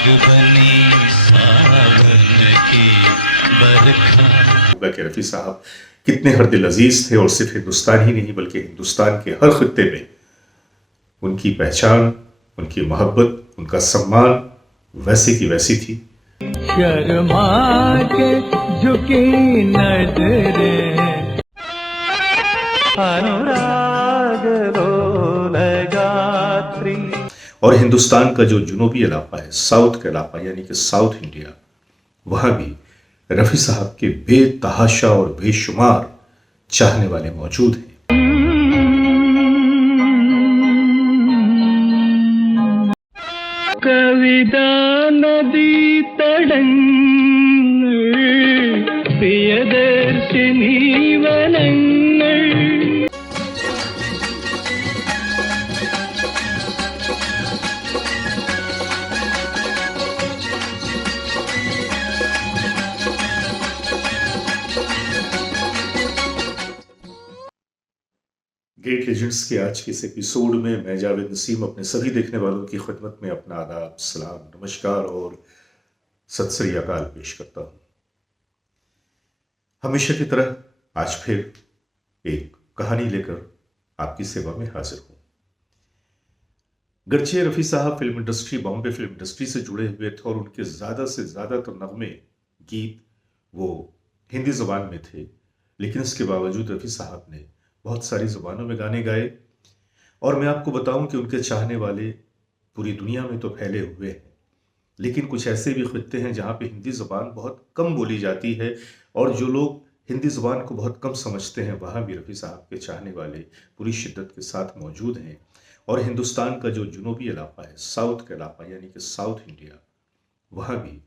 बनी सावन की बरखा। कि रफ़ी साहब कितने हर दिल अजीज थे और सिर्फ हिंदुस्तान ही नहीं बल्कि हिंदुस्तान के हर खित्ते में उनकी पहचान, उनकी मोहब्बत, उनका सम्मान वैसे की वैसी थी। शर्मा के झुकी नजरें, अनुराग लोलगात्री। और हिंदुस्तान का जो जुनूबी इलाका है, साउथ का इलाका यानी कि साउथ इंडिया, वहां भी रफ़ी साहब के बेतहाशा और बेशुमार चाहने वाले मौजूद हैं। कविता नदी तड़ंग, प्रियदर्शिनी वनंग। ग्रेट लेजेंड्स के आज के इस एपिसोड में मैं जावेद नसीम अपने सभी देखने वालों की खिदमत में अपना आदाब, सलाम, नमस्कार और सत श्री अकाल पेश करता हूं। हमेशा की तरह आज फिर एक कहानी लेकर आपकी सेवा में हाजिर हूं। गर्चे रफ़ी साहब film industry, Bombay film industry से जुड़े हुए थे और उनके ज़्यादा से ज़्यादातर नगमे, गीत वो हिंदी ज़बान में थे, लेकिन इसके बावजूद रफ़ी साहब ने बहुत सारी ज़ुबानों में गाने गाए। और मैं आपको बताऊं कि उनके चाहने वाले पूरी दुनिया में तो फैले हुए हैं, लेकिन कुछ ऐसे भी खित्ते हैं जहां पे हिंदी ज़ुबान बहुत कम बोली जाती है और जो लोग हिंदी ज़ुबान को बहुत कम समझते हैं वहां भी रफ़ी साहब के चाहने वाले पूरी शिद्दत के साथ मौजूद हैं। और हिंदुस्तान का जो जुनूबी इलाका है, साउथ का इलाका यानी कि साउथ इंडिया, वहां भी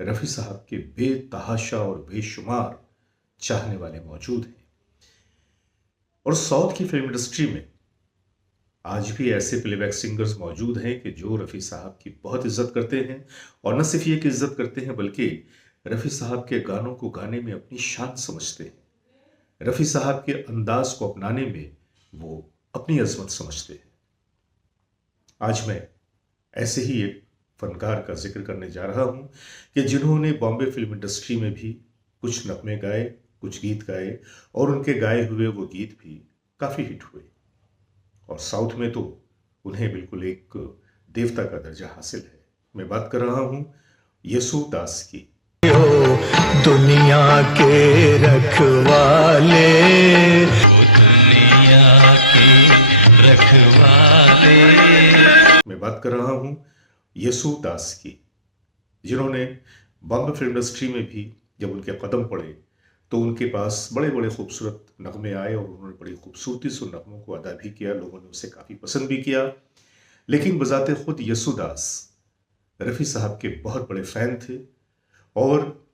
रफ़ी साहब के बेतहाशा और बेशुमार चाहने वाले मौजूद हैं। और साउथ की फिल्म इंडस्ट्री में आज भी ऐसे प्लेबैक सिंगर्स मौजूद हैं कि जो रफ़ी साहब की बहुत इज्जत करते हैं, और न सिर्फ ये कि इज्जत करते हैं बल्कि रफ़ी साहब के गानों को गाने में अपनी शान समझते हैं, रफ़ी साहब के अंदाज को अपनाने में वो अपनी अजमत समझते हैं। आज मैं ऐसे ही एक फनकार का जिक्र करने जा रहा हूं कि जिन्होंने बॉम्बे फिल्म इंडस्ट्री में भी कुछ नगमे गाए, कुछ गीत गाए, और उनके गाए हुए वो गीत भी काफ़ी हिट हुए। और साउथ में तो उन्हें बिल्कुल एक देवता का दर्जा हासिल है। मैं बात कर रहा हूं येसुदास की। दुनिया के रखवाले, दुनिया के रखवाले। मैं बात कर रहा हूं येसुदास की, जिन्होंने बॉम्बे फिल्म इंडस्ट्री में भी जब उनके कदम पड़े तो उनके पास बड़े बड़े खूबसूरत नगमे आए और उन्होंने बड़ी खूबसूरती से उन नगमों को अदा भी किया, लोगों ने उसे काफ़ी पसंद भी किया। लेकिन बजाते खुद येसुदास रफ़ी साहब के बहुत बड़े फ़ैन थे और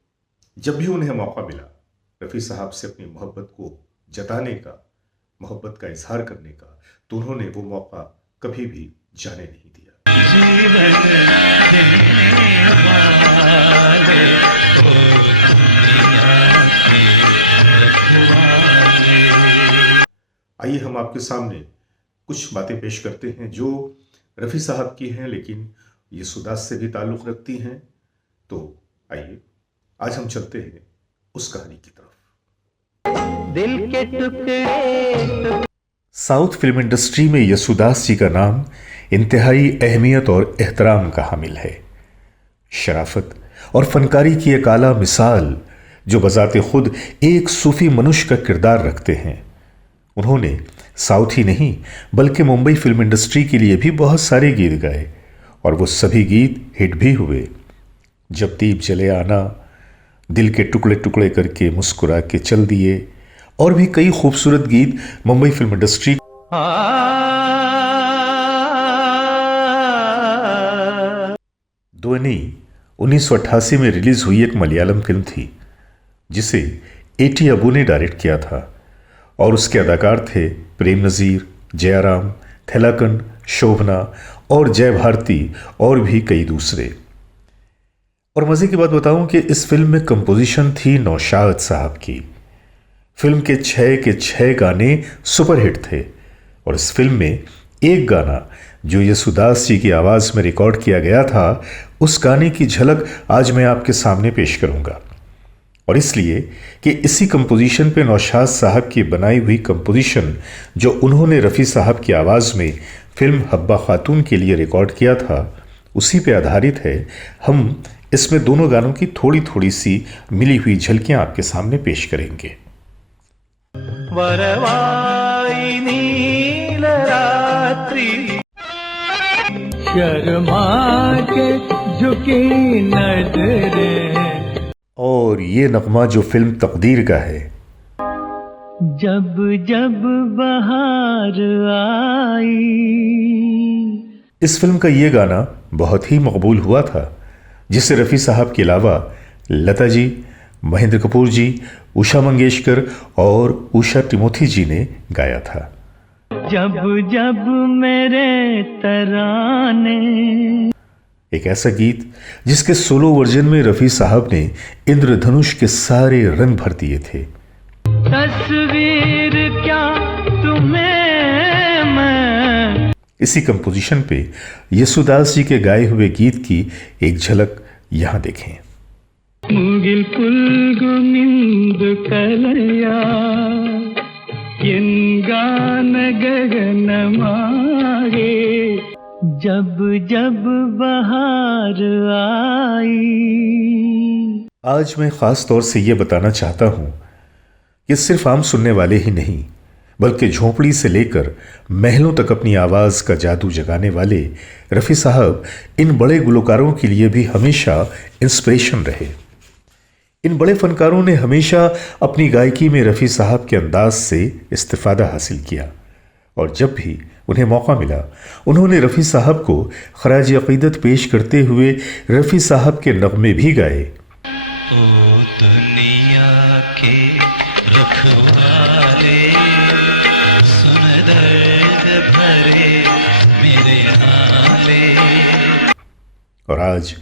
जब भी उन्हें मौका मिला रफ़ी साहब से अपनी मोहब्बत को जताने का, मोहब्बत का इजहार करने का, तो उन्होंने वो मौका कभी भी जाने नहीं दिया। जीवन देने वाले, ओ दुनिया के रखवाले। आइए हम आपके सामने कुछ बातें पेश करते हैं जो रफ़ी साहब की हैं लेकिन येसुदास से भी ताल्लुक़ रखती हैं। तो आइए आज हम चलते हैं उस कहानी की तरफ। दिल के टुकड़े। साउथ फिल्म इंडस्ट्री में येसुदास जी का नाम इंतहाई अहमियत और एहतराम का हामिल है। शराफत और फनकारी की एक आला मिसाल जो बजाते खुद एक सूफी मनुष्य का किरदार रखते हैं। उन्होंने साउथ ही नहीं बल्कि मुंबई फिल्म इंडस्ट्री के लिए भी बहुत सारे गीत गाए और वो सभी गीत हिट भी हुए। जब दीप जले आना, दिल के टुकड़े टुकड़े करके मुस्कुरा के चल दिए, और भी कई खूबसूरत गीत मुंबई फिल्म इंडस्ट्री। ध्वनि 1988 में रिलीज हुई एक मलयालम फिल्म थी जिसे एटी अबू ने डायरेक्ट किया था और उसके अदाकार थे प्रेम नज़ीर, जयाराम, थेलाकन, शोभना और जय भारती और भी कई दूसरे। और मज़े की बात बताऊं कि इस फिल्म में कंपोजिशन थी नौशाद साहब की। फिल्म के 6 गाने सुपरहिट थे और इस फिल्म में एक गाना जो यसुदास जी की आवाज़ में रिकॉर्ड किया गया था, उस गाने की झलक आज मैं आपके सामने पेश करूंगा। और इसलिए कि इसी कंपोजिशन पे नौशाद साहब की बनाई हुई कंपोजिशन जो उन्होंने रफ़ी साहब की आवाज़ में फिल्म हब्बा खातून के लिए रिकॉर्ड किया था, उसी पे आधारित है। हम इसमें दोनों गानों की थोड़ी थोड़ी सी मिली हुई झलकियां आपके सामने पेश करेंगे। वरवाई नील रात्रि शर्मा के झुकी नजरें। और ये नगमा जो फिल्म तकदीर का है, जब जब बहार आई। इस फिल्म का ये गाना बहुत ही मकबूल हुआ था, जिसे रफ़ी साहब के अलावा लता जी, महेंद्र कपूर जी, उषा मंगेशकर और उषा टिमोथी जी ने गाया था। जब जब मेरे तराने। एक ऐसा गीत जिसके सोलो वर्जन में रफ़ी साहब ने इंद्रधनुष के सारे रंग भर दिए थे। तस्वीर क्या तुम्हें मैं। इसी कंपोजिशन पे यसुदास जी के गाए हुए गीत की एक झलक यहां देखें। मुगिल पुल्गुमिंद कलया गान गगन मागे। जब जब बहार आई। आज मैं खास तौर से यह बताना चाहता हूं कि सिर्फ आम सुनने वाले ही नहीं, बल्कि झोंपड़ी से लेकर महलों तक अपनी आवाज़ का जादू जगाने वाले रफ़ी साहब इन बड़े गुलकारों के लिए भी हमेशा इंस्पिरेशन रहे। इन बड़े फनकारों ने हमेशा अपनी गायकी में रफ़ी साहब के अंदाज से इस्तिफादा हासिल किया, और जब भी उन्हें मौका मिला, उन्होंने रफ़ी साहब को खराज अक़ीदत पेश करते हुए रफ़ी साहब के नग़मे भी गाए। ओ दुनिया के रखवाले, सुन दर्द भरे मेरे हाले। और आज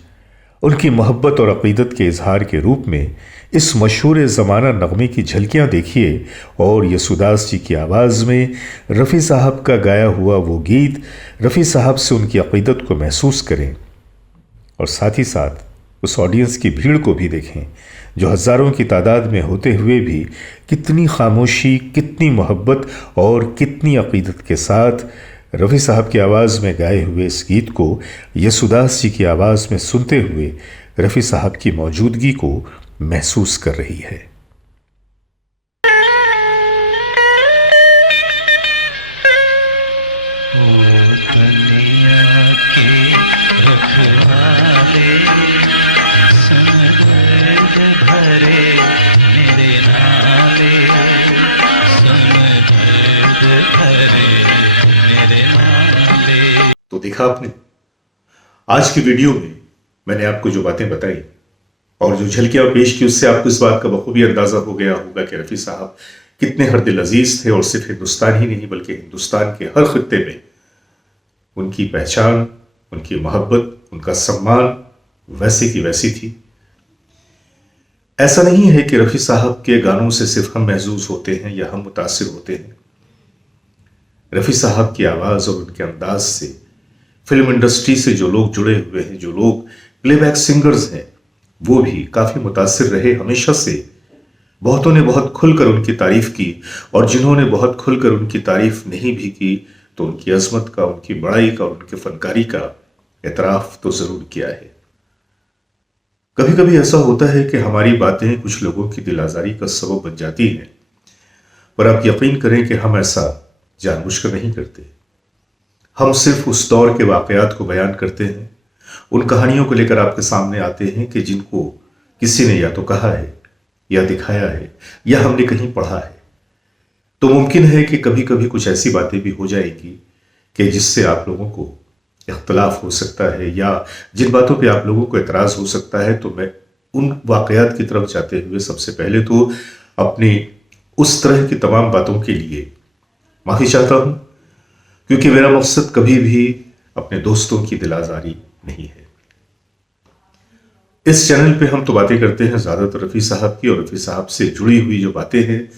उनकी मोहब्बत और अक़ीदत के इजहार के रूप में इस मशहूर ज़माना नग़मे की झलकियाँ देखिए, और यसुदास जी की आवाज़ में रफ़ी साहब का गाया हुआ वो गीत रफ़ी साहब से उनकी अक़ीदत को महसूस करें, और साथ ही साथ उस ऑडियंस की भीड़ को भी देखें जो हज़ारों की तादाद में होते हुए भी कितनी खामोशी, कितनी मोहब्बत और कितनी अक़ीदत के साथ रफ़ी साहब की आवाज़ में गाए हुए इस गीत को यसुदास जी की आवाज़ में सुनते हुए रफ़ी साहब की मौजूदगी को महसूस कर रही है। ओ दुनिया के रखवाले, सुन दर्द भरे मेरे नाले, सुन दर्द भरे मेरे नाले। तो देखा आपने, आज की वीडियो में मैंने आपको जो बातें बताई और जो झलकियां पेश की, उससे आपको इस बात का बखूबी अंदाजा हो गया होगा कि रफ़ी साहब कितने हर दिल अजीज थे, और सिर्फ हिंदुस्तान ही नहीं बल्कि हिंदुस्तान के हर खित्ते में उनकी पहचान, उनकी मोहब्बत, उनका सम्मान वैसे की वैसी थी। ऐसा नहीं है कि रफ़ी साहब के गानों से सिर्फ हम महजूज होते हैं या हम मुतासिर होते हैं। रफ़ी साहब की आवाज़ और उनके अंदाज से फिल्म इंडस्ट्री से जो लोग जुड़े हुए हैं, जो लोग प्लेबैक सिंगर्स हैं, वो भी काफ़ी मुतासिर रहे हमेशा से। बहुतों ने बहुत खुलकर उनकी तारीफ की, और जिन्होंने बहुत खुलकर उनकी तारीफ नहीं भी की तो उनकी अजमत का, उनकी बड़ाई का और उनके फनकारी का एतराफ़ तो ज़रूर किया है। कभी कभी ऐसा होता है कि हमारी बातें कुछ लोगों की दिल आज़ारी का सबब बन जाती हैं, पर आप यकीन करें कि हम ऐसा जानबूझकर नहीं करते। हम सिर्फ उस दौर के वाक़यात को बयान करते हैं, उन कहानियों को लेकर आपके सामने आते हैं कि जिनको किसी ने या तो कहा है या दिखाया है या हमने कहीं पढ़ा है। तो मुमकिन है कि कभी कभी कुछ ऐसी बातें भी हो जाएगी कि जिससे आप लोगों को इख्तलाफ हो सकता है, या जिन बातों पे आप लोगों को एतराज़ हो सकता है। तो मैं उन वाक़यात की तरफ जाते हुए सबसे पहले तो अपनी उस तरह की तमाम बातों के लिए माफ़ी चाहता हूँ, क्योंकि मेरा मकसद कभी भी अपने दोस्तों की दिल आज़ारी नहीं है। इस चैनल पे हम तो बातें करते हैं ज़्यादातर रफ़ी साहब की, और रफ़ी साहब से जुड़ी हुई जो बातें हैं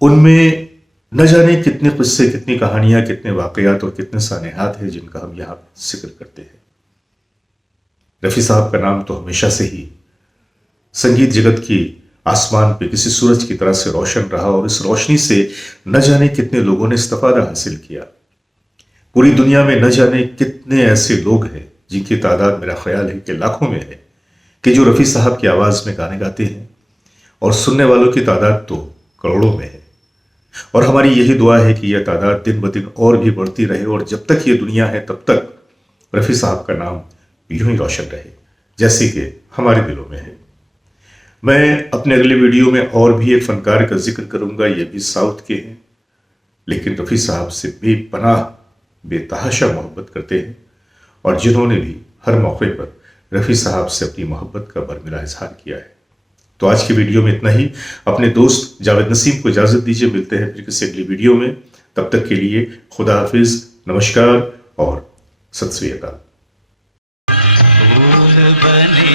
उनमें न जाने कितने किस्से, कितनी कहानियां, कितने वाकयात और कितने सानेहात हैं जिनका हम यहाँ जिक्र करते हैं। रफ़ी साहब का नाम तो हमेशा से ही संगीत जगत की आसमान पे किसी सूरज की तरह से रोशन रहा और इस रोशनी से न जाने कितने लोगों ने इस्तिफादा हासिल किया। पूरी दुनिया में न जाने कितने ऐसे लोग हैं जिनकी तादाद मेरा ख्याल है कि लाखों में है, कि जो रफ़ी साहब की आवाज़ में गाने गाते हैं और सुनने वालों की तादाद तो करोड़ों में है। और हमारी यही दुआ है कि यह तादाद दिन ब दिन और भी बढ़ती रहे और जब तक ये दुनिया है तब तक रफ़ी साहब का नाम यूं ही रोशन रहे जैसे कि हमारे दिलों में है। मैं अपने अगले वीडियो में और भी एक फनकार का जिक्र करूंगा, ये भी साउथ के हैं लेकिन रफ़ी साहब से बेपनाह बेतहाशा मोहब्बत करते हैं और जिन्होंने भी हर मौके पर रफ़ी साहब से अपनी मोहब्बत का बरमिला इजहार किया है। तो आज की वीडियो में इतना ही। अपने दोस्त जावेद नसीम को इजाज़त दीजिए, मिलते हैं फिर किसी अगली वीडियो में। तब तक के लिए खुदा हाफिज़, नमस्कार और सत श्री अकाल। फूल बने